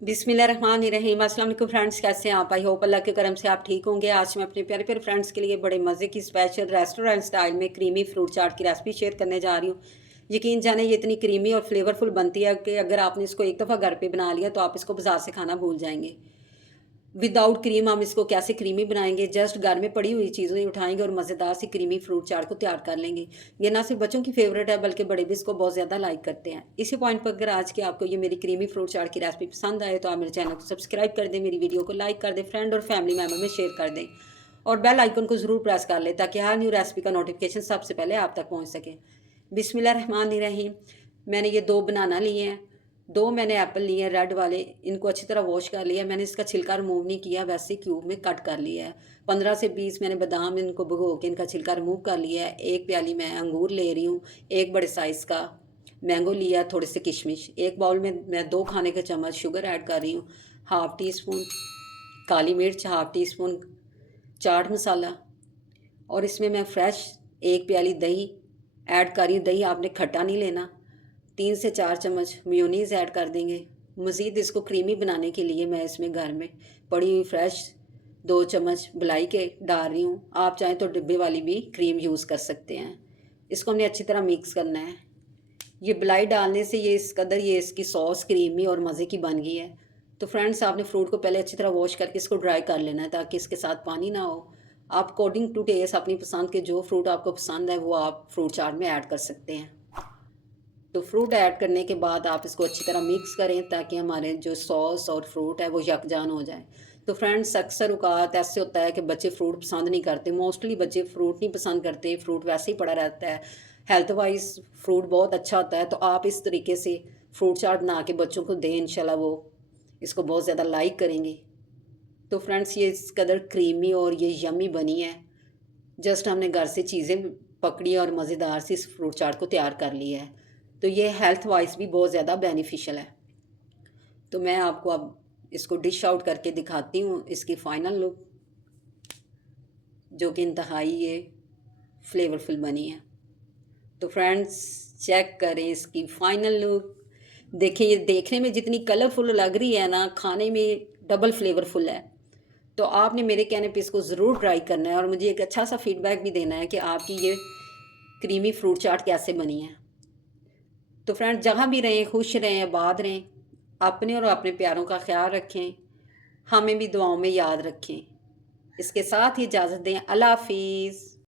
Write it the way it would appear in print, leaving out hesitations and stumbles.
बिस्मिल्लाहिर्रहमानिर्रहीम। अस्सलाम वालेकुम फ्रेंड्स, कैसे हैं आप? आई होप अल्लाह के करम से आप ठीक होंगे। आज मैं अपने प्यारे प्यारे फ्रेंड्स के लिए बड़े मज़े की स्पेशल रेस्टोरेंट स्टाइल में क्रीमी फ्रूट चाट की रेसिपी शेयर करने जा रही हूँ। यकीन जाने ये इतनी क्रीमी और फ्लेवरफुल बनती है कि अगर आपने इसको एक दफ़ा घर पे बना लिया तो आप इसको बाजार से खाना भूल जाएंगे। विदाउट क्रीम हम इसको कैसे क्रीमी बनाएंगे? जस्ट घर में पड़ी हुई चीज़ें ही उठाएंगे और मज़ेदार सी क्रीमी फ्रूट चाट को तैयार कर लेंगे। ये ना सिर्फ बच्चों की फेवरेट है बल्कि बड़े भी इसको बहुत ज़्यादा लाइक करते हैं। इसी पॉइंट पर अगर आज की आपको ये मेरी क्रीमी फ्रूट चाट की रेसिपी पसंद आए तो आप मेरे चैनल को सब्सक्राइब कर दें, मेरी वीडियो को लाइक कर दें, फ्रेंड और फैमिली मेम्बर में शेयर कर दें और बेल आइकन को ज़रूर प्रेस कर लें ताकि हर न्यू रेसिपी का नोटिफिकेशन सबसे पहले आप तक पहुँच सके। बिस्मिल्लाहिर्रहमानिर्रहीम। मैंने ये 2 बनाना लिए हैं। 2 मैंने एप्पल लिए हैं रेड वाले, इनको अच्छी तरह वॉश कर लिया। मैंने इसका छिलका रिमूव नहीं किया, वैसे ही क्यूब में कट कर लिया है। 15 से 20 मैंने बादाम इनको भिगो के इनका छिलका रिमूव कर लिया है। 1 प्याली मैं अंगूर ले रही हूँ, 1 बड़े साइज़ का मैंगो लिया, थोड़े से किशमिश। 1 बाउल में मैं 2 खाने के चम्मच शुगर ऐड कर रही हूँ, हाफ़ टी स्पून काली मिर्च, half tea spoon chaat masala और इसमें मैं फ्रेश 1 प्याली दही ऐड कर रही हूँ। दही आपने खट्टा नहीं लेना। 3 से 4 चम्मच मेयोनीज़ ऐड कर देंगे। मज़ीद इसको क्रीमी बनाने के लिए मैं इसमें घर में पड़ी हुई फ्रेश 2 चम्मच मलाई के डाल रही हूँ। आप चाहें तो डिब्बे वाली भी क्रीम यूज़ कर सकते हैं। इसको हमने अच्छी तरह मिक्स करना है। ये मलाई डालने से ये इस कदर ये इसकी सॉस क्रीमी और मज़े की बन गई है। तो फ्रेंड्स, आपने फ्रूट को पहले अच्छी तरह वॉश करके इसको ड्राई कर लेना है ताकि इसके साथ पानी ना हो। आप अकॉर्डिंग टू टेस्ट अपनी पसंद के जो फ्रूट आपको पसंद है वो आप फ्रूट चाट में ऐड कर सकते हैं। तो फ्रूट ऐड करने के बाद आप इसको अच्छी तरह मिक्स करें ताकि हमारे जो सॉस और फ्रूट है वो यकजान हो जाए। तो फ्रेंड्स, अक्सर औक़ात ऐसे होता है कि बच्चे फ्रूट पसंद नहीं करते, मोस्टली बच्चे फ्रूट नहीं पसंद करते, फ्रूट वैसे ही पड़ा रहता है। हेल्थ वाइज़ फ्रूट बहुत अच्छा होता है, तो आप इस तरीके से फ्रूट चाट बना के बच्चों को दें, इंशाल्लाह वो इसको बहुत ज़्यादा लाइक करेंगे। तो फ्रेंड्स, ये इस कदर क्रीमी और ये यम्मी बनी है। जस्ट हमने घर से चीज़ें पकड़ी और मज़ेदार सी इस फ्रूट चाट को तैयार कर लिया है। तो ये हेल्थ वाइज़ भी बहुत ज़्यादा बेनिफिशियल है। तो मैं आपको अब इसको डिश आउट करके दिखाती हूँ इसकी फ़ाइनल लुक, जो कि इंतहाई ये फ्लेवरफुल बनी है। तो फ्रेंड्स, चेक करें इसकी फ़ाइनल लुक। देखिए, ये देखने में जितनी कलरफुल लग रही है ना, खाने में डबल फ्लेवरफुल है। तो आपने मेरे कहने पे इसको ज़रूर ट्राई करना है और मुझे एक अच्छा सा फीडबैक भी देना है कि आपकी ये क्रीमी फ्रूट चाट कैसे बनी है। तो फ्रेंड्स, जहाँ भी रहें खुश रहें, आबाद रहें, अपने और अपने प्यारों का ख्याल रखें, हमें भी दुआओं में याद रखें। इसके साथ ही इजाज़त दें। अल्लाह हाफ़िज़।